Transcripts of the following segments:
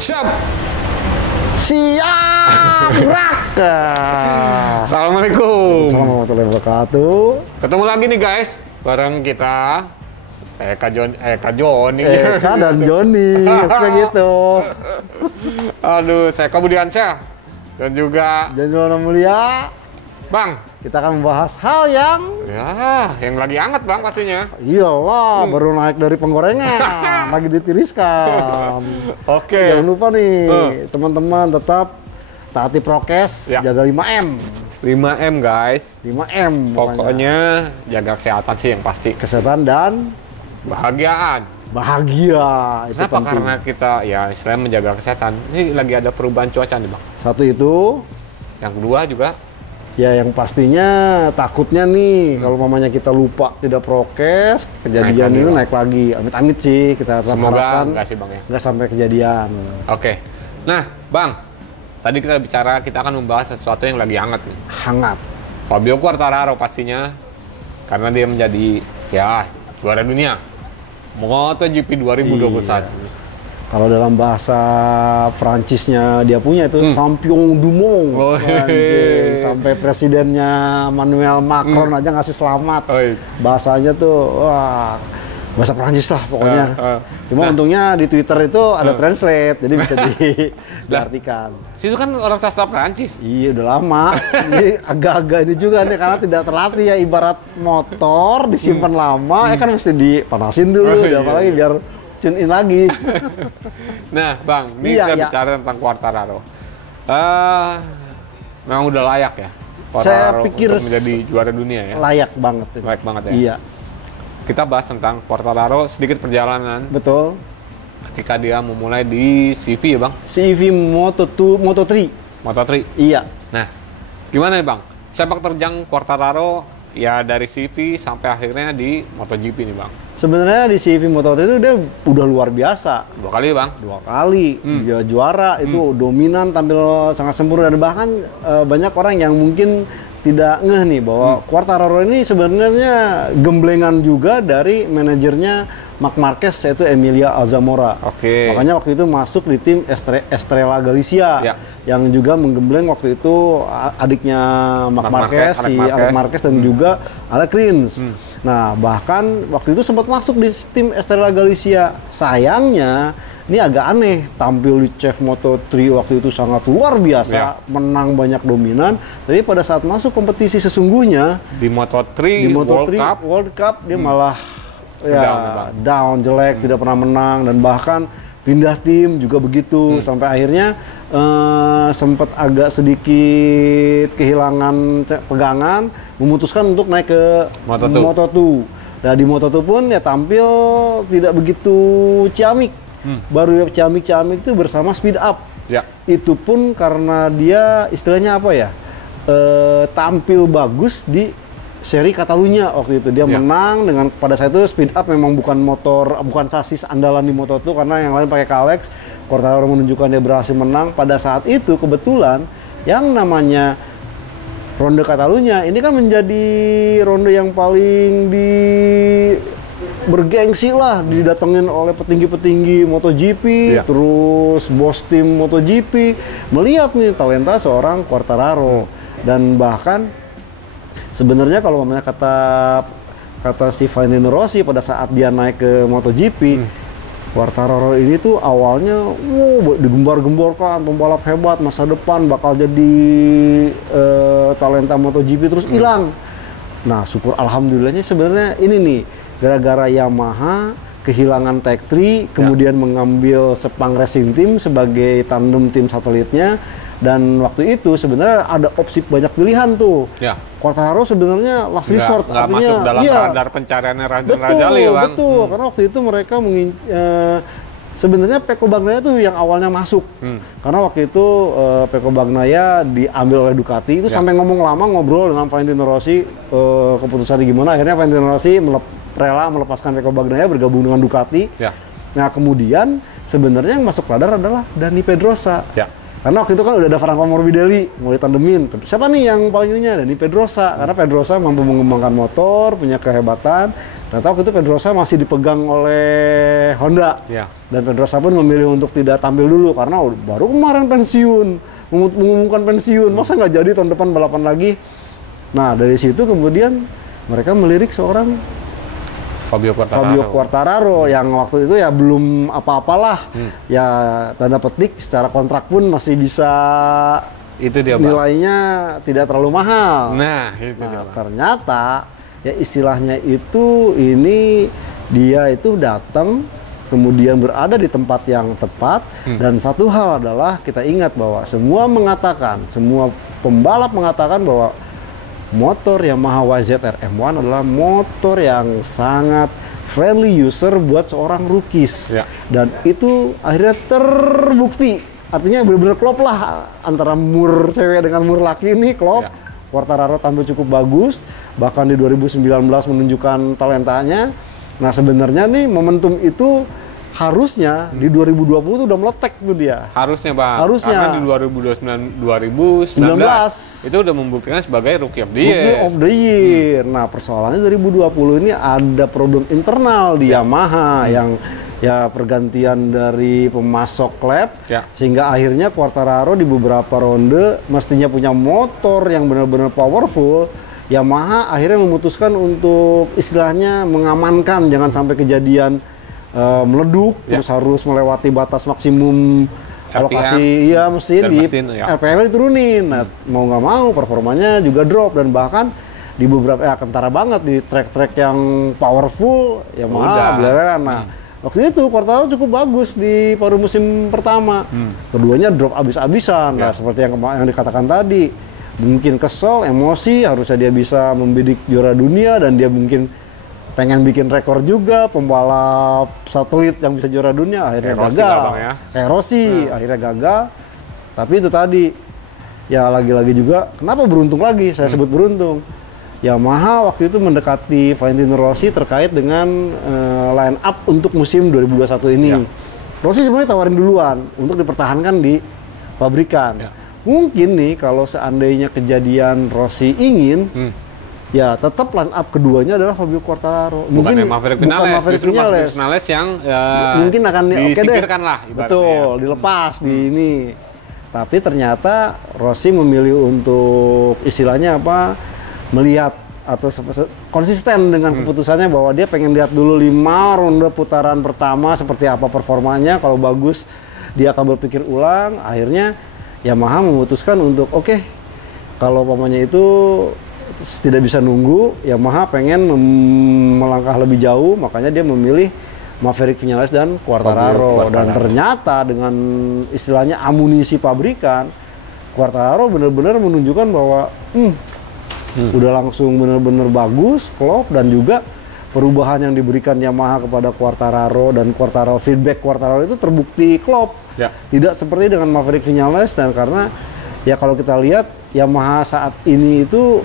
Siap. Siap, gerak. Assalamualaikum. Assalamualaikum warahmatullahi wabarakatuh. Ketemu lagi nih guys, bareng kita Kak Joni. Eka dan Joni, kayak gitu. Aduh, saya Budiansyah dan juga Joni Mulia. Bang. Kita akan membahas hal yang yang lagi hangat Bang pastinya. Iyalah, baru naik dari penggorengan, lagi ditiriskan. Oke. Jangan lupa nih, teman-teman tetap taati prokes, Ya. jaga 5M. 5M guys. 5M. Pokoknya jaga kesehatan sih yang pasti. Kesehatan dan Bahagiaan. bahagia. Itu Kenapa? penting. Karena kita ya istilahnya menjaga kesehatan. Ini lagi ada perubahan cuaca nih Bang. Satu itu, Yang kedua juga ya yang pastinya takutnya nih kalau mamanya kita lupa tidak prokes, kejadian Naik lagi, ini Bang. naik lagi. Amit-amit sih, kita semoga harapkan enggak sih Bang ya. nggak sampai kejadian. Oke. Nah, Bang, tadi kita bicara kita akan membahas sesuatu yang lagi hangat nih. Hangat. Fabio Quartararo pastinya karena dia menjadi ya juara dunia MotoGP 2021. Kalau dalam bahasa Prancisnya dia punya itu Champion du Monde. Oh, Anjir, sampai presidennya Emmanuel Macron aja ngasih selamat. Oh, iya. Bahasanya tuh wah, bahasa Prancis lah pokoknya. Cuma untungnya di Twitter itu ada translate, jadi bisa diartikan. Situ kan orang sastra Prancis. Iya udah lama. Ini agak-agak ini juga nih karena tidak terlatih ya, ibarat motor disimpan lama ya kan mesti dipanasin dulu, Oh, iya, apalagi iya. biar tune in lagi. Nah, Bang, ini Iya, kita iya. bicara tentang Quartararo. Memang udah layak ya Saya Quartararo pikir untuk menjadi juara dunia ya. Layak banget. ini. Layak banget ya. Iya, Kita bahas tentang Quartararo, sedikit perjalanan betul. ketika dia memulai di CV ya Bang, CV Moto2, Moto3. Moto3. Iya. Nah, gimana nih Bang? Sepak terjang Quartararo ya dari CV sampai akhirnya di MotoGP nih Bang. Sebenarnya di CV Moto3 itu dia udah luar biasa. 2 kali Bang. 2 kali dia juara, itu dominan, tampil sangat sempurna, dan bahkan banyak orang yang mungkin tidak ngeh nih bahwa Quartararo ini sebenarnya gemblengan juga dari manajernya Marc Marquez, yaitu Emilia Alzamora. Oke. Makanya waktu itu masuk di tim Estrella Galicia, Ya. yang juga menggembleng waktu itu adiknya Marc Marc Marquez, Marquez, si Alex Alex Marquez. Marquez dan juga Alex Rins. Nah, bahkan waktu itu sempat masuk di tim Estrella Galicia. Sayangnya, ini agak aneh, tampil di Chef Moto3 waktu itu sangat luar biasa, Ya. menang banyak dominan, tapi pada saat masuk kompetisi sesungguhnya, Di Moto3, di Moto3 World Cup. World Cup dia malah Down, Bang. down, jelek, tidak pernah menang, dan bahkan pindah tim juga begitu, sampai akhirnya sempat agak sedikit kehilangan pegangan, memutuskan untuk naik ke Moto2. Moto2. Nah, di Moto2 pun ya tampil tidak begitu ciamik. Baru ciamik-ciamik itu bersama Speed Up. Ya. Itu pun karena dia istilahnya apa ya, tampil bagus di seri Catalunya waktu itu. Dia Ya. menang dengan, pada saat itu Speed Up memang bukan sasis andalan di Moto2 karena yang lain pakai Kalex. Quartararo menunjukkan dia berhasil menang. Pada saat itu kebetulan yang namanya ronde Catalunya ini kan menjadi ronde yang paling bergengsi lah, didatengin oleh petinggi-petinggi MotoGP, Iya. terus bos tim MotoGP melihat nih talenta seorang Quartararo. Dan bahkan sebenarnya kalau namanya kata si Valentino Rossi pada saat dia naik ke MotoGP, Quartararo ini tuh awalnya digembar-gemborkan, pembalap hebat, masa depan bakal jadi talenta MotoGP, terus hilang. Nah, syukur alhamdulillahnya sebenarnya ini nih, gara-gara Yamaha kehilangan Tech 3, kemudian mengambil Sepang Racing Team sebagai tandem tim satelitnya, dan waktu itu sebenarnya ada opsi banyak pilihan tuh. Ya. Quartararo sebenarnya last resort, Nggak masuk dalam radar pencariannya Raja Rajali ya Bang. Betul, karena waktu itu mereka sebenarnya Pecco Bagnaia tuh yang awalnya masuk. Karena waktu itu Pecco Bagnaia diambil oleh Ducati, itu Ya. sampai ngomong lama ngobrol dengan Valentino Rossi, keputusannya gimana. Akhirnya Valentino Rossi rela melepaskan Pecco Bagnaia, bergabung dengan Ducati. Ya. Nah, kemudian sebenarnya yang masuk radar adalah Dani Pedrosa. Ya. Karena waktu itu kan udah ada Franco Morbidelli, mau ditandemin. Siapa nih yang paling ininya? Dani Pedrosa. Karena Pedrosa mampu mengembangkan motor, punya kehebatan. Ternyata waktu itu Pedrosa masih dipegang oleh Honda. Ya. Dan Pedrosa pun memilih untuk tidak tampil dulu karena baru kemarin pensiun, mengumumkan pensiun. Masa nggak jadi tahun depan balapan lagi? Nah dari situ kemudian mereka melirik seorang Fabio Quartararo yang waktu itu ya belum apa-apalah, ya tanda petik secara kontrak pun masih bisa, itu dia, nilainya tidak terlalu mahal. Nah, itu dia, Bang. Ternyata ya istilahnya itu ini dia itu datang kemudian berada di tempat yang tepat dan satu hal adalah kita ingat bahwa semua pembalap mengatakan bahwa motor Yamaha YZR M1 adalah motor yang sangat friendly user buat seorang rookies. Ya. Dan itu akhirnya terbukti. Artinya benar-benar klop lah antara mur cewek dengan mur laki ini klop. Ya. Quartararo tampil cukup bagus, bahkan di 2019 menunjukkan talentanya. Nah sebenarnya nih momentum itu harusnya di 2020 tuh udah meletek tuh dia. Harusnya, Bang. Harusnya. Karena di 2019 itu udah membuktikan sebagai Rookie of the Year. Rookie of the Year. Nah, persoalannya 2020 ini ada problem internal di Yamaha yang ya pergantian dari pemasok klep sehingga akhirnya Quartararo di beberapa ronde mestinya punya motor yang benar-benar powerful. Yamaha akhirnya memutuskan untuk istilahnya mengamankan jangan sampai kejadian meleduk terus harus melewati batas maksimum alokasi mesin di RPM diturunin. Nah, mau nggak mau performanya juga drop dan bahkan di beberapa kentara banget di trek-trek yang powerful Yamaha beleran. Nah, waktu itu Quartararo cukup bagus di paruh musim pertama. Keduanya drop abis-abisan. Nah, seperti yang dikatakan tadi, mungkin kesel, emosi, harusnya dia bisa membidik juara dunia dan dia mungkin pengen bikin rekor juga pembalap satelit yang bisa juara dunia akhirnya gagal. Kayak Rossi akhirnya gagal. Tapi itu tadi ya lagi-lagi juga kenapa beruntung lagi saya sebut beruntung. Yamaha waktu itu mendekati Valentino Rossi terkait dengan line up untuk musim 2021 ini. Rossi sebenarnya tawarin duluan untuk dipertahankan di pabrikan. Mungkin nih kalau seandainya kejadian Rossi ingin ya tetap line up keduanya adalah Fabio Quartararo. Bukan Maverick Vinales yang mungkin akan disingkirkan lah ibaratnya. Betul, dilepas di ini. Tapi ternyata Rossi memilih untuk istilahnya apa? Melihat atau konsisten dengan keputusannya bahwa dia pengen lihat dulu 5 ronde putaran pertama seperti apa performanya. Kalau bagus dia akan berpikir ulang. Akhirnya Yamaha memutuskan untuk kalau pamannya itu tidak bisa nunggu, Yamaha pengen melangkah lebih jauh, makanya dia memilih Maverick Vinales dan Quartararo. Dan ternyata dengan istilahnya amunisi pabrikan, Quartararo benar-benar menunjukkan bahwa udah langsung benar-benar bagus, klop, dan juga perubahan yang diberikan Yamaha kepada Quartararo dan feedback Quartararo itu terbukti klop. Tidak seperti dengan Maverick Vinales, dan karena ya kalau kita lihat Yamaha saat ini itu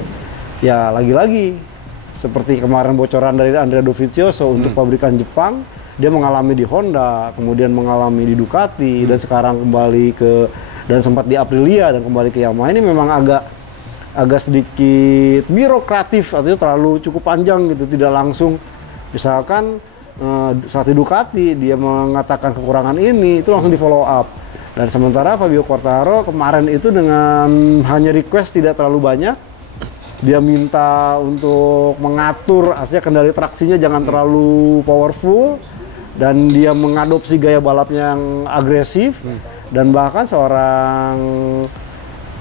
ya lagi-lagi seperti kemarin bocoran dari Andrea Dovizioso untuk pabrikan Jepang, dia mengalami di Honda, kemudian mengalami di Ducati dan sekarang kembali dan sempat di Aprilia dan kembali ke Yamaha. Ini memang agak sedikit birokratif, artinya terlalu cukup panjang gitu, tidak langsung misalkan saat di Ducati dia mengatakan kekurangan ini itu langsung di follow up. Dan sementara Fabio Quartararo kemarin itu dengan hanya request tidak terlalu banyak, dia minta untuk mengatur artinya kendali traksinya jangan terlalu powerful dan dia mengadopsi gaya balapnya yang agresif dan bahkan seorang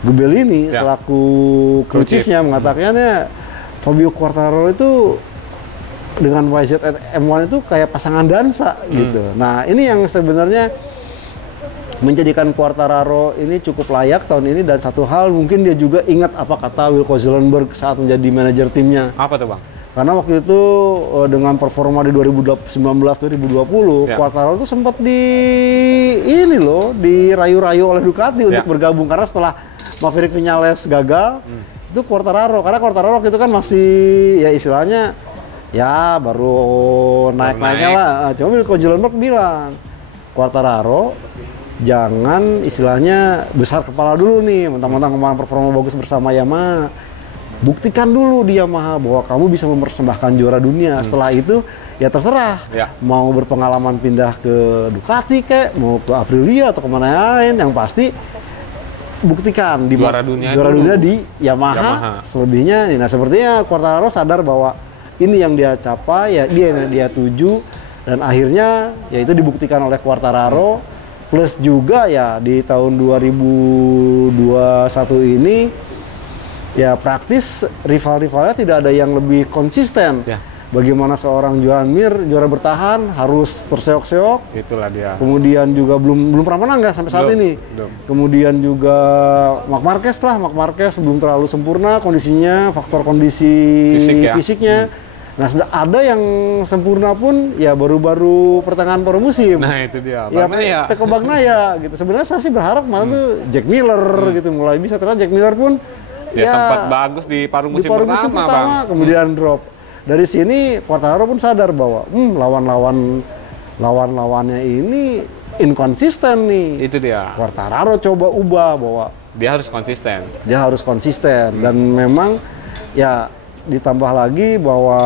Gebelini selaku kru chiefnya mengatakannya Fabio Quartararo itu dengan YZR M1 itu kayak pasangan dansa gitu. Nah ini yang sebenarnya menjadikan Quartararo ini cukup layak tahun ini, dan satu hal mungkin dia juga ingat apa kata Wilco Zellenberg saat menjadi manajer timnya. Apa tuh, Bang? Karena waktu itu dengan performa di 2019-2020, Quartararo tuh sempat dirayu-rayu oleh Ducati untuk bergabung, karena setelah Maverick Vinales gagal, itu Quartararo, karena Quartararo waktu itu kan masih ya istilahnya ya baru naik-naiknya lah. Cuma Wilco Zellenberg bilang, Quartararo jangan istilahnya besar kepala dulu nih, mentang-mentang kemarin performa bagus bersama Yamaha. Buktikan dulu di Yamaha bahwa kamu bisa mempersembahkan juara dunia. Setelah itu ya terserah, Ya. mau berpengalaman pindah ke Ducati kek, mau ke Aprilia atau kemana lain, yang pasti buktikan di Juara dunia juara dulu. dunia di Yamaha. Selebihnya nih, nah sepertinya Quartararo sadar bahwa ini yang dia capai, ya dia yang dia tuju, dan akhirnya ya itu dibuktikan oleh Quartararo. Plus juga ya di tahun 2021 ini ya praktis rival-rivalnya tidak ada yang lebih konsisten. Ya. Bagaimana seorang Joan Mir juara bertahan harus terseok-seok. Itulah dia. Kemudian juga belum pernah menang nggak sampai saat Belum, ini. belum. Kemudian juga Marc Marquez belum terlalu sempurna kondisinya, faktor kondisi Fisik ya. fisiknya. Nah, ada yang sempurna pun ya baru-baru pertengahan paruh musim. Nah itu dia. Ya, Bagnaia. Peko Bagnaia gitu. Sebenarnya saya sih berharap malah tuh Jack Miller gitu mulai bisa, ternyata Jack Miller pun Ya, sempat bagus di paruh di musim paruh pertama, musim Bang. pertama kemudian drop. Dari sini Quartararo pun sadar bahwa lawan-lawannya ini inkonsisten nih. Itu dia. Quartararo coba ubah bahwa Dia harus konsisten. dia harus konsisten dan memang ya ditambah lagi bahwa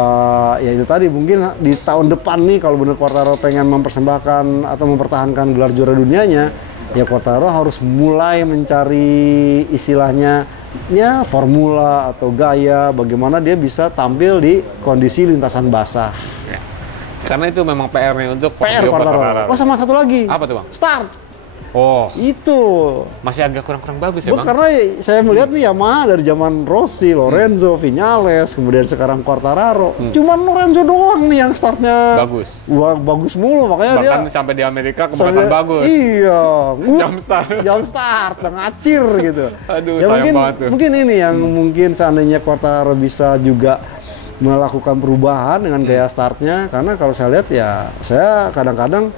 ya itu tadi mungkin di tahun depan nih kalau benar Quartararo pengen mempersembahkan atau mempertahankan gelar juara dunianya, ya Quartararo harus mulai mencari istilahnya ya formula atau gaya bagaimana dia bisa tampil di kondisi lintasan basah. Ya. Karena itu memang PR-nya untuk PR Fabio Quartararo. Oh, sama satu lagi. Apa tuh, Bang? Start. Oh, Itu. masih agak kurang-kurang bagus ya, Bukan, Bang? karena saya melihat nih Yamaha dari zaman Rossi, Lorenzo, Viñales, kemudian sekarang Quartararo. Cuman Lorenzo doang nih yang startnya Bagus. wah, bagus mulu, makanya Bahkan dia sampai di Amerika sampai- keberatan bagus. Iya, Jam start. jam start, dan ngacir gitu. Aduh, Ya sayang mungkin banget tuh. mungkin ini yang mungkin seandainya Quartararo bisa juga melakukan perubahan dengan gaya startnya, karena kalau saya lihat ya saya kadang-kadang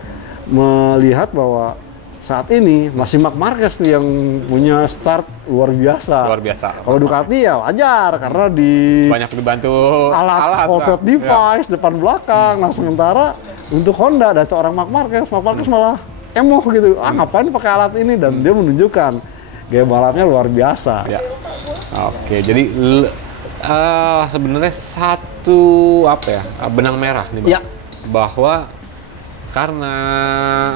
melihat bahwa saat ini masih Marc Marquez nih yang punya start luar biasa. Luar biasa. Kalau Ducati ya wajar karena di Banyak dibantu alat offset Bang. device depan belakang. Nah sementara untuk Honda dan seorang Marc Marquez malah emoh gitu. Ah ngapain pakai alat ini, dan dia menunjukkan gaya balapnya luar biasa. Ya. Oke, jadi sebenarnya satu benang merah nih, Bang. Ya. Bahwa karena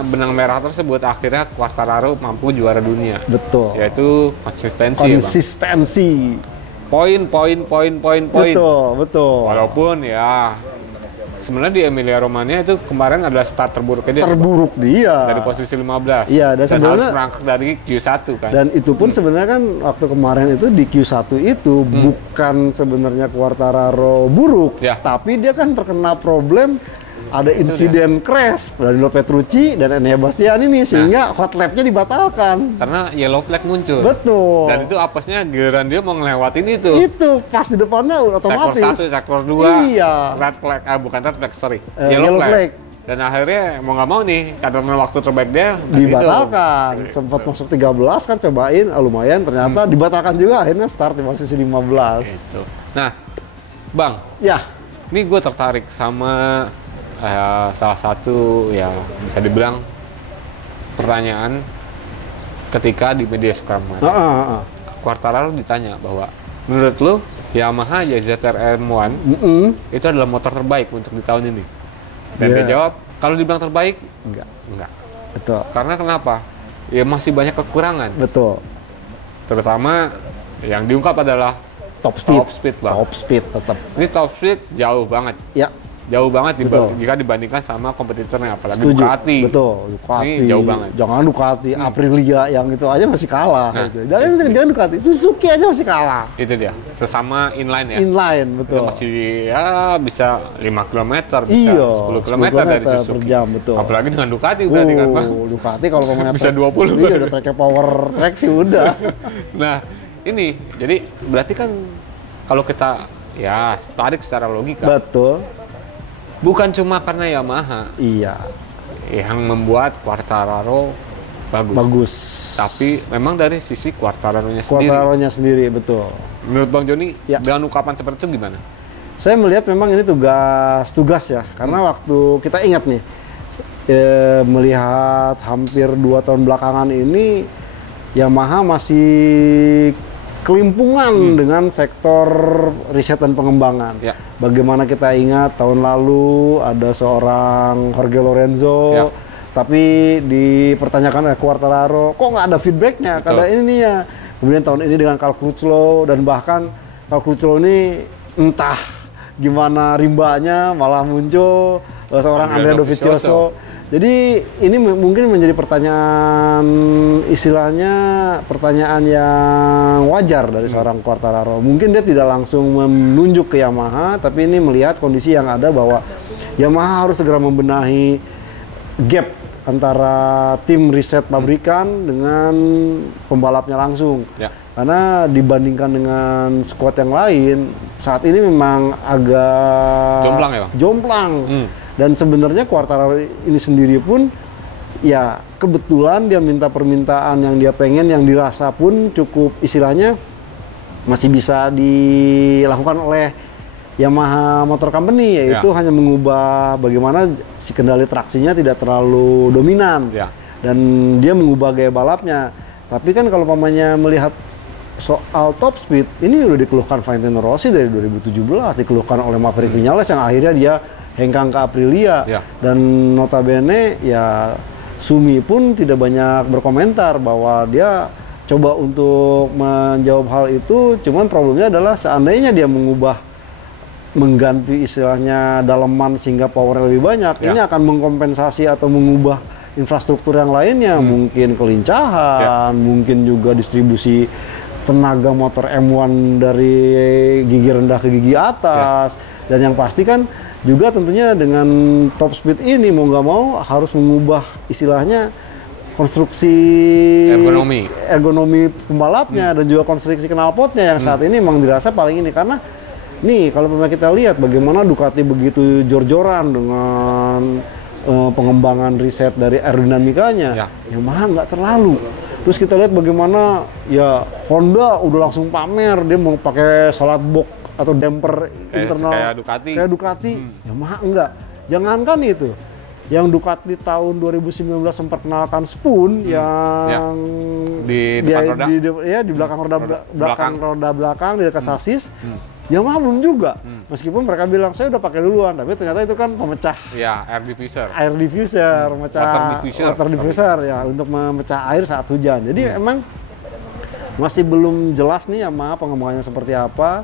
benang merah tersebut akhirnya Quartararo mampu juara dunia, Betul. yaitu konsistensi ya, Bang. Konsistensi. Poin. Betul. Walaupun ya sebenarnya di Emilia Romagna itu kemarin adalah start terburuknya dia Terburuk dia. dari posisi 15. Iya, dan harus sebenarnya- merangkak dari Q1 kan. Dan itu pun sebenarnya kan waktu kemarin itu di Q1 itu bukan sebenarnya Quartararo buruk, Ya. tapi dia kan terkena problem ada insiden crash Danilo Petrucci dan Enea Bastian ini sehingga hot lap-nya dibatalkan. Karena yellow flag muncul. Betul. Dan itu apesnya giliran dia mau ngelewatin itu. Itu pas di depannya otomatis. Sektor 1, sektor 2, Iya. red flag, bukan red flag, sorry. Yellow flag. Dan akhirnya mau nggak mau nih, catatan waktu terbaik dia dan Dibatalkan. itu. Sempat masuk 13 kan cobain, lumayan ternyata dibatalkan juga akhirnya start di posisi 15. Gitu. Nah, Bang, Ya, ini gue tertarik sama salah satu ya bisa dibilang pertanyaan ketika di media scrum kemarin. Quartararo ditanya bahwa menurut lu Yamaha YZR M1 itu adalah motor terbaik untuk di tahun ini. Dan Iya. dia jawab, kalau dibilang terbaik, enggak. betul. Karena kenapa? Ya masih banyak kekurangan. Betul. Terutama yang diungkap adalah Top speed. Top speed, Bang. Top speed tetap. ini top speed jauh banget. Ya, Jauh banget Betul. jika dibandingkan sama kompetitornya, apalagi setuju. Ducati. Betul, Ducati. Ini jauh banget. Jangan Ducati, Aprilia yang itu aja masih kalah. Nah, gitu. Jangan Ducati, Suzuki aja masih kalah. Itu dia, sesama inline ya. Inline, Itu betul. masih ya bisa 5 km, bisa Iya, 10 km dari per Suzuki. jam, betul. Apalagi dengan Ducati berarti kan, Bang. Ducati kalau ngomongnya Bisa 20. Iya, udah tracknya power track sih udah. Nah, ini jadi berarti kan kalau kita ya tarik secara logika, Betul. bukan cuma karena Yamaha Iya, yang membuat Quartararo bagus. bagus. Tapi memang dari sisi Quartararo-nya sendiri. Quartararo-nya sendiri, betul. Menurut Bang Joni, Ya. dengan ungkapan seperti itu gimana? Saya melihat memang ini tugas ya, karena waktu kita ingat nih, melihat hampir 2 tahun belakangan ini Yamaha masih kelimpungan dengan sektor riset dan pengembangan. Ya. Bagaimana kita ingat tahun lalu ada seorang Jorge Lorenzo, tapi dipertanyakan Quartararo, kok nggak ada feedbacknya? Kada ini ya. Kemudian tahun ini dengan Cal Crutchlow, dan bahkan Cal Crutchlow ini entah gimana rimbanya malah muncul seorang Andrea Dovizioso. Jadi ini mungkin menjadi pertanyaan, istilahnya pertanyaan yang wajar dari seorang Quartararo. Mungkin dia tidak langsung menunjuk ke Yamaha, tapi ini melihat kondisi yang ada bahwa Yamaha harus segera membenahi gap antara tim riset pabrikan dengan pembalapnya langsung. Ya. Karena dibandingkan dengan skuad yang lain, saat ini memang agak jomplang ya, Bang? Jomplang. Dan sebenarnya Quartararo ini sendiri pun, ya kebetulan dia minta permintaan yang dia pengen, yang dirasa pun cukup istilahnya masih bisa dilakukan oleh Yamaha Motor Company, yaitu hanya mengubah bagaimana si kendali traksinya tidak terlalu dominan. Dan dia mengubah gaya balapnya. Tapi kan kalau pamannya melihat soal top speed, ini udah dikeluhkan Valentino Rossi dari 2017, dikeluhkan oleh Maverick Viñales yang akhirnya dia hengkang ke Aprilia. Dan notabene ya Sumi pun tidak banyak berkomentar bahwa dia coba untuk menjawab hal itu, cuman problemnya adalah seandainya dia mengganti istilahnya daleman sehingga powernya lebih banyak, ini akan mengkompensasi atau mengubah infrastruktur yang lainnya, mungkin kelincahan, mungkin juga distribusi tenaga motor M1 dari gigi rendah ke gigi atas, dan yang pasti kan juga tentunya dengan top speed ini mau nggak mau harus mengubah istilahnya konstruksi ergonomi pembalapnya dan juga konstruksi knalpotnya yang saat ini memang dirasa paling ini. Karena nih kalau kita lihat bagaimana Ducati begitu jor-joran dengan pengembangan riset dari aerodinamikanya, Yamaha nggak terlalu. Terus kita lihat bagaimana ya Honda udah langsung pamer dia mau pakai salad box atau damper internal kayak Ducati. Yamaha enggak. Jangankan itu, yang Ducati tahun 2019 memperkenalkan spoon yang di depan roda, di belakang roda belakang di dekat sasis. Yamaha belum juga, meskipun mereka bilang saya udah pakai duluan, tapi ternyata itu kan pemecah air diffuser, water diffuser ya, untuk memecah air saat hujan. Jadi emang masih belum jelas nih Yamaha pengembangannya seperti apa.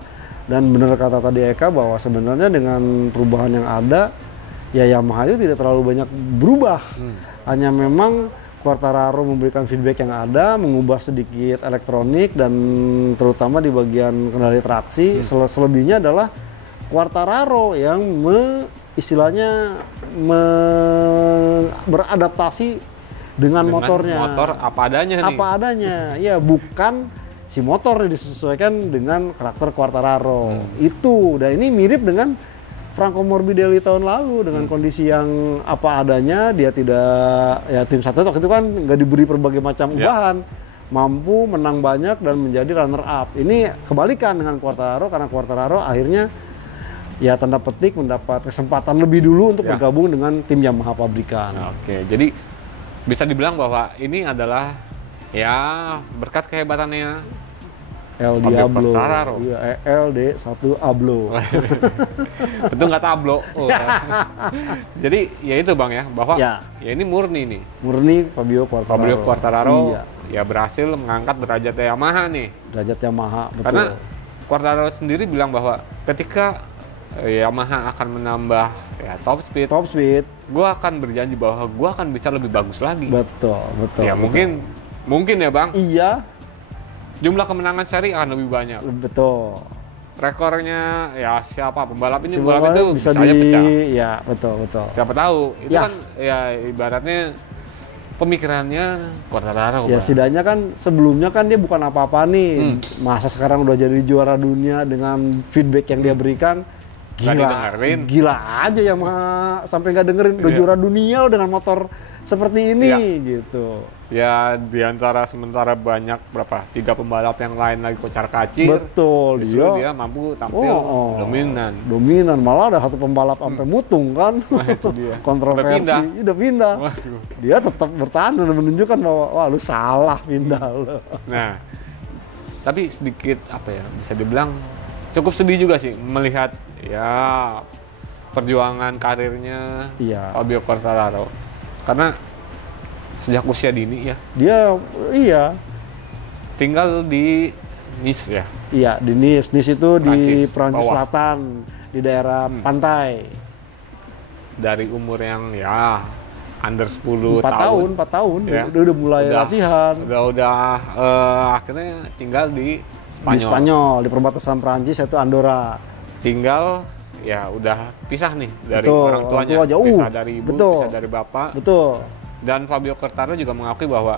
Dan benar kata tadi Eka bahwa sebenarnya dengan perubahan yang ada, ya Yamaha itu tidak terlalu banyak berubah. Hanya memang Quartararo memberikan feedback yang ada, mengubah sedikit elektronik dan terutama di bagian kendali traksi. Selebihnya adalah Quartararo yang istilahnya beradaptasi dengan motornya. Motor apa adanya nih. Apa adanya, ya bukan si motor disesuaikan dengan karakter Quartararo. Itu, dan ini mirip dengan Franco Morbidelli tahun lalu dengan kondisi yang apa adanya. Dia tidak, ya tim satu waktu itu kan nggak diberi berbagai macam ubahan, mampu menang banyak dan menjadi runner up. Ini kebalikan dengan Quartararo, karena Quartararo akhirnya ya tanda petik mendapat kesempatan lebih dulu untuk bergabung dengan tim Yamaha pabrikan. Oke, jadi bisa dibilang bahwa ini adalah ya berkat kehebatannya El Diablo, LD1 Ablo. Itu nggak tablo. Jadi ya itu Bang ya, bahwa ya ini murni nih. Murni Fabio Quartararo ya berhasil mengangkat derajat Yamaha nih. Derajat Yamaha, betul. Karena Quartararo sendiri bilang bahwa ketika Yamaha akan menambah ya top speed, gue akan berjanji bahwa gue akan bisa lebih bagus lagi. Betul. Ya mungkin ya Bang. Iya. Jumlah kemenangan seri akan lebih banyak. Betul. Rekornya ya siapa pembalap ini pembalap itu bisa aja pecah. Ya betul. Siapa tahu itu kan ya ibaratnya pemikirannya Quartararo. Ya setidaknya kan sebelumnya kan dia bukan apa-apa nih. Masa sekarang udah jadi juara dunia dengan feedback yang dia berikan. Gila aja yang sampai nggak dengerin udah juara dunia dengan motor seperti ini gitu. Ya di antara sementara banyak berapa 3 pembalap yang lain lagi kocar-kacir. Betul, Justru dia mampu tampil dominan. Dominan, malah ada satu pembalap sampai mutung kan. Nah, itu dia. Kontroversi, udah pindah. Waduh. Dia tetap bertahan dan menunjukkan bahwa wah lu salah pindah lo. Nah, tapi sedikit apa ya, bisa dibilang cukup sedih juga sih melihat ya perjuangan karirnya Iya. Fabio Quartararo. Karena sejak usia dini ya, Dia tinggal di Nice ya. iya di Nice. Nice itu di Prancis, Prancis bawah. Selatan, di daerah pantai. Dari umur yang ya under 10 4 tahun, ya. udah mulai latihan. Udah akhirnya tinggal di Spanyol. Di Spanyol, di perbatasan Prancis yaitu Andorra. Tinggal ya udah pisah nih dari Betul, orang tuanya, orang tua jauh. pisah dari ibu, Betul. pisah dari bapak. Betul. Dan Fabio Quartararo juga mengakui bahwa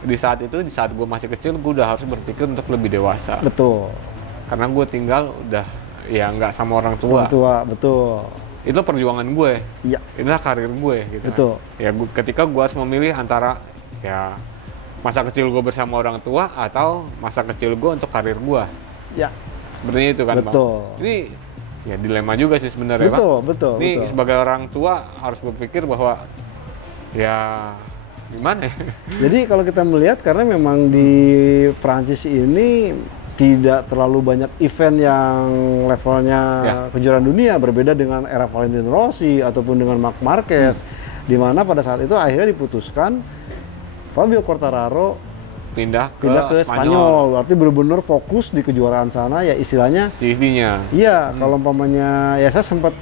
di saat gue masih kecil, gue udah harus berpikir untuk lebih dewasa. Betul. Karena gue tinggal udah ya nggak sama orang tua. Orang tua, betul. Itu perjuangan gue. Iya. Inilah karir gue gitu. Betul. Ya ketika gue harus memilih antara ya masa kecil gue bersama orang tua atau masa kecil gue untuk karir gue. Ya. Sepertinya itu kan, Betul. Bang. Ini ya dilema juga sih sebenarnya, Bang. Betul. Ini sebagai orang tua harus berpikir bahwa ya gimana ya? Jadi kalau kita melihat karena memang di Prancis ini tidak terlalu banyak event yang levelnya kejuaraan dunia, berbeda dengan era Valentino Rossi ataupun dengan Marc Marquez, di mana pada saat itu akhirnya diputuskan Fabio Quartararo pindah ke Spanyol. Berarti benar-benar fokus di kejuaraan sana, ya istilahnya CV-nya. Iya, kalau umpamanya ya saya sempat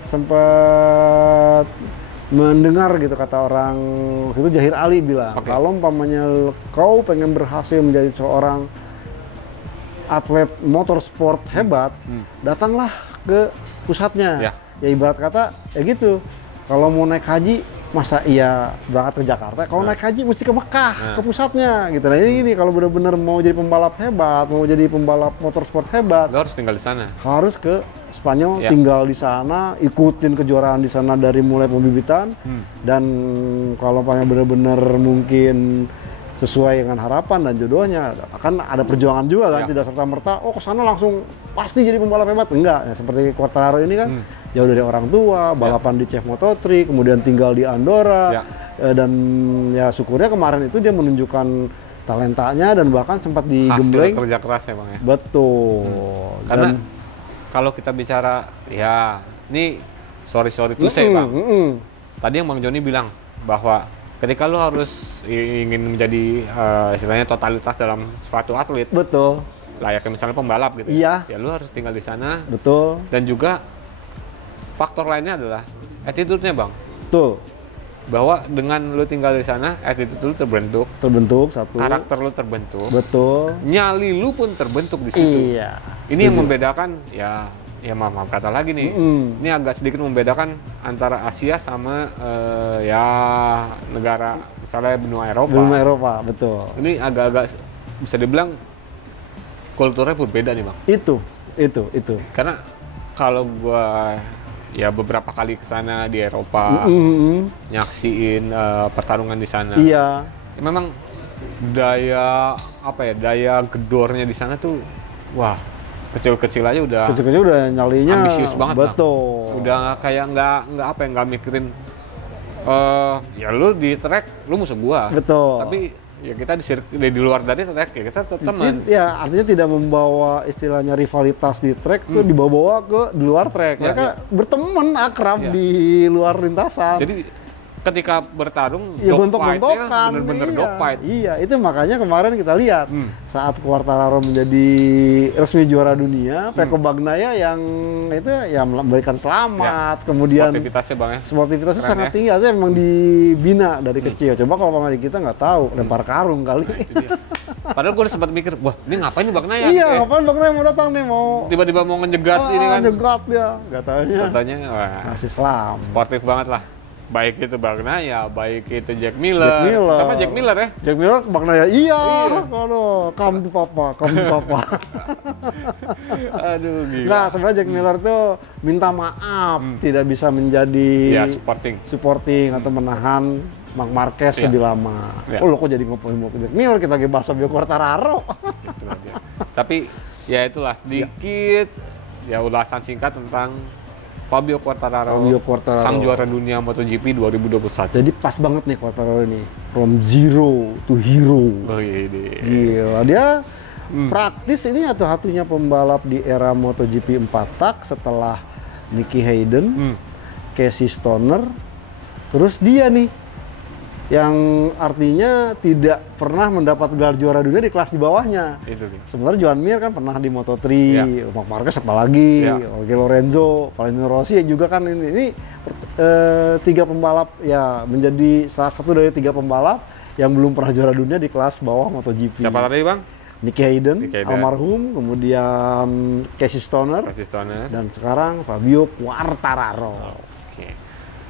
mendengar gitu kata orang itu Zahir Ali bilang, kalau umpamanya kau pengen berhasil menjadi seorang atlet motorsport hebat, datanglah ke pusatnya. Ya ibarat kata ya gitu. Kalau mau naik haji, masa iya berangkat ke Jakarta? Kalau naik haji mesti ke Mekah, ke pusatnya gitu. Nah ini kalau benar-benar mau jadi pembalap hebat, mau jadi pembalap motorsport hebat, lo harus tinggal di sana. Harus ke Spanyol, tinggal di sana, ikutin kejuaraan di sana dari mulai pembibitan, dan kalau pengen benar-benar mungkin sesuai dengan harapan dan jodohnya, kan ada perjuangan juga kan, tidak serta-merta oh kesana langsung pasti jadi pembalap hebat, enggak. Ya, seperti Quartararo ini kan jauh dari orang tua, balapan di CF Moto3, kemudian tinggal di Andorra, dan ya syukurnya kemarin itu dia menunjukkan talentanya dan bahkan sempat digembleng. Hasil kerja keras ya, Bang ya. Betul. Karena kalau kita bicara ya ini sorry to say, Bang. Tadi yang Bang Joni bilang bahwa ketika lo harus ingin menjadi istilahnya totalitas dalam suatu atlet, betul, layaknya misalnya pembalap gitu, ya lo harus tinggal di sana, betul. Dan juga faktor lainnya adalah attitude-nya, Bang. Betul. Bahwa dengan lo tinggal di sana, attitude lo terbentuk, satu, karakter lo terbentuk, betul, nyali lo pun terbentuk di situ. Iya. Ini yang membedakan ya maaf kata lagi nih, ini agak sedikit membedakan antara Asia sama ya negara misalnya benua Eropa. Betul. Ini agak-agak bisa dibilang kulturnya berbeda nih, Bang. Itu. Karena kalau gua ya beberapa kali ke sana di Eropa, nyaksiin pertarungan di sana. Iya. Ya, memang daya gedornya di sana tuh wah, kecil-kecil aja udah nyalinya ambisius banget. Betul. Bang. Udah kayak nggak mikirin ya lu di track lu musuh gua. Betul. Tapi ya kita di luar dari track ya kita teman. Ya artinya tidak membawa istilahnya rivalitas di track tuh dibawa ke di luar track. Mereka berteman akrab di luar lintasan. Jadi ketika bertarung ya bentuk-bentukan, bener-bener dogfight. Iya, itu makanya kemarin kita lihat saat Quartararo menjadi resmi juara dunia, Pecco Bagnaia yang itu ya memberikan selamat, kemudian sportivitasnya, Bang ya. Sportivitasnya sangat tinggi, artinya memang dibina dari kecil. Coba kalau pemain kita nggak tahu, lempar karung kali. Nah, itu dia. Padahal gue sempat mikir, wah ini ngapain nih Bagnaia? Iya, ngapain Bagnaia mau datang nih, mau tiba-tiba mau ngejegat ini kan? Nyegat dia, katanya wah, masih selam. Sportif banget lah. Baik itu Bagnaia, baik itu Jack Miller. Sama Jack Miller ya? Jack Miller, Bagnaia, iya. Aduh, come to papa. Aduh, gila. Nah, sebenarnya Jack Miller tuh minta maaf tidak bisa menjadi ya, supporting atau menahan Marc Marquez Iya. lebih lama. Iya. Oh lo kok jadi ngomongin Jack Miller, kita lagi bahas Fabio Quartararo. Itulah dia. Tapi ya itulah sedikit ya ulasan singkat tentang Fabio Quartararo, sang juara dunia MotoGP 2021. Jadi pas banget nih Quartararo ini, from zero to hero. Oh iya deh. Gila, dia praktis ini satu-satunya pembalap di era MotoGP 4 tak setelah Nicky Hayden, Casey Stoner, terus dia nih yang artinya tidak pernah mendapat gelar juara dunia di kelas di bawahnya. Itu nih. Sebenarnya Joan Mir kan pernah di Moto3, Ya. Marc Marquez apalagi, Ya. Jorge Lorenzo, Valentino Rossi juga kan ini tiga pembalap ya menjadi salah satu dari tiga pembalap yang belum pernah juara dunia di kelas bawah MotoGP. Siapa tadi bang? Nicky Hayden, Nicky Hayden. almarhum, kemudian Casey Stoner, Casey Stoner. dan sekarang Fabio Quartararo. Oke.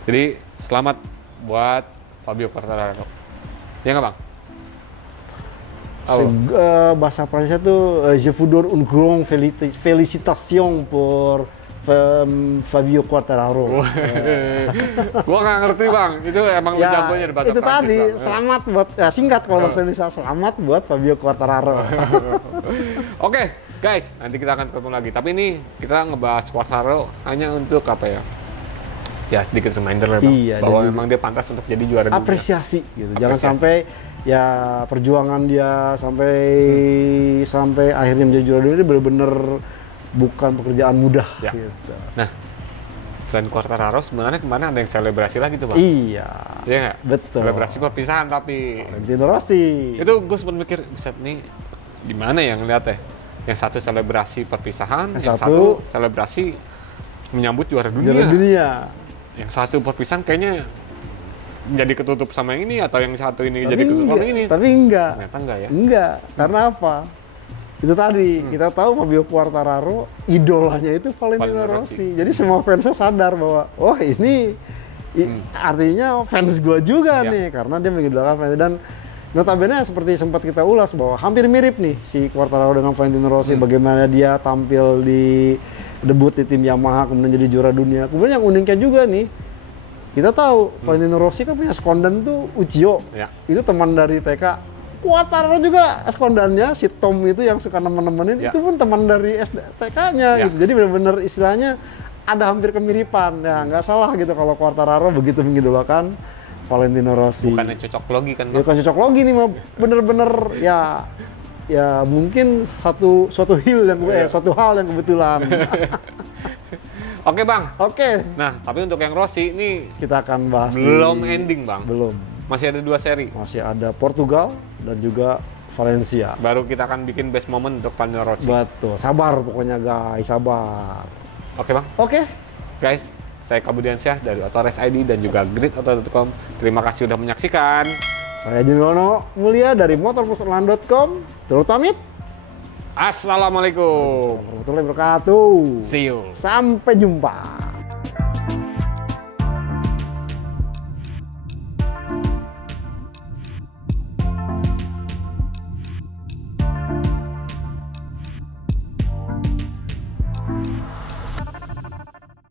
Jadi selamat buat Fabio Quartararo. Ya nggak bang? Bahasa Prancisnya tuh Je vous donne une grande félicitation pour Fabio Quartararo. Gua nggak ngerti bang. Itu emang lu jagonya di bahasa itu Prancis, tadi Bang. selamat buat singkat kalau bahasa Indonesia, selamat buat Fabio Quartararo. Oke, guys, nanti kita akan ketemu lagi. Tapi ini kita ngebahas Quartararo hanya untuk apa ya? Ya sedikit reminder lah bang, Iya, bahwa jadi memang dia pantas untuk jadi juara dunia. Apresiasi gitu. Jangan Apresiasi. sampai ya perjuangan dia sampai akhirnya menjadi juara dunia itu benar-benar bukan pekerjaan mudah Ya. gitu. Nah, selain Quartararo sebenarnya kemana ada yang selebrasi lagi tuh bang? Iya. Iya nggak? Betul. Selebrasi perpisahan tapi Valentino Rossi. itu gue sempat mikir, bisa nih di mana ya ngeliatnya? Yang satu selebrasi perpisahan, yang satu selebrasi menyambut juara dunia. juara dunia. Yang satu perpisahan kayaknya jadi ketutup sama yang ini atau yang satu ini Tapi jadi ketutup sama enggak, ini. tapi enggak. Ternyata enggak ya. Enggak, karena apa? Itu tadi, kita tahu Fabio Quartararo idolanya itu Valentino Valentino Rossi. Rossi. Jadi semua fansnya sadar bahwa, oh ini artinya fans gua juga Ya. nih, karena dia mengidolakan fans. Dan notabene seperti sempat kita ulas bahwa hampir mirip nih si Quartararo dengan Valentino Rossi, bagaimana dia tampil di debut di tim Yamaha, kemudian jadi juara dunia. Kemudian yang uniknya juga nih, kita tahu Valentino Rossi kan punya sekondan tuh Uchiyo. Ya. Itu teman dari TK. Quartararo juga sekondannya, si Tom itu yang suka nemen-nemenin, Ya. itu pun teman dari TK-nya Ya. gitu. Jadi benar-benar istilahnya ada hampir kemiripan. Ya nggak salah gitu kalau Quartararo begitu mengidolakan Valentino Rossi. Bukannya cocok logi kan Ya, bang? bukan cocok logi nih, mah bener-bener ya mungkin suatu hal yang kebetulan. Oke bang. Oke, Nah, tapi untuk yang Rossi ini kita akan bahas belum ending bang. belum. Masih ada 2 seri. Masih ada Portugal dan juga Valencia. Baru kita akan bikin best moment untuk Valentino Rossi. Betul, sabar pokoknya guys, sabar. Oke bang. Oke, Guys, saya Kabudiansyah dari Autores ID dan juga gridauto.com. Terima kasih sudah menyaksikan. saya Juniono Mulia dari motorplusorlan.com. Terus pamit. Assalamualaikum. Warahmatullahi wabarakatuh. See you. Sampai jumpa.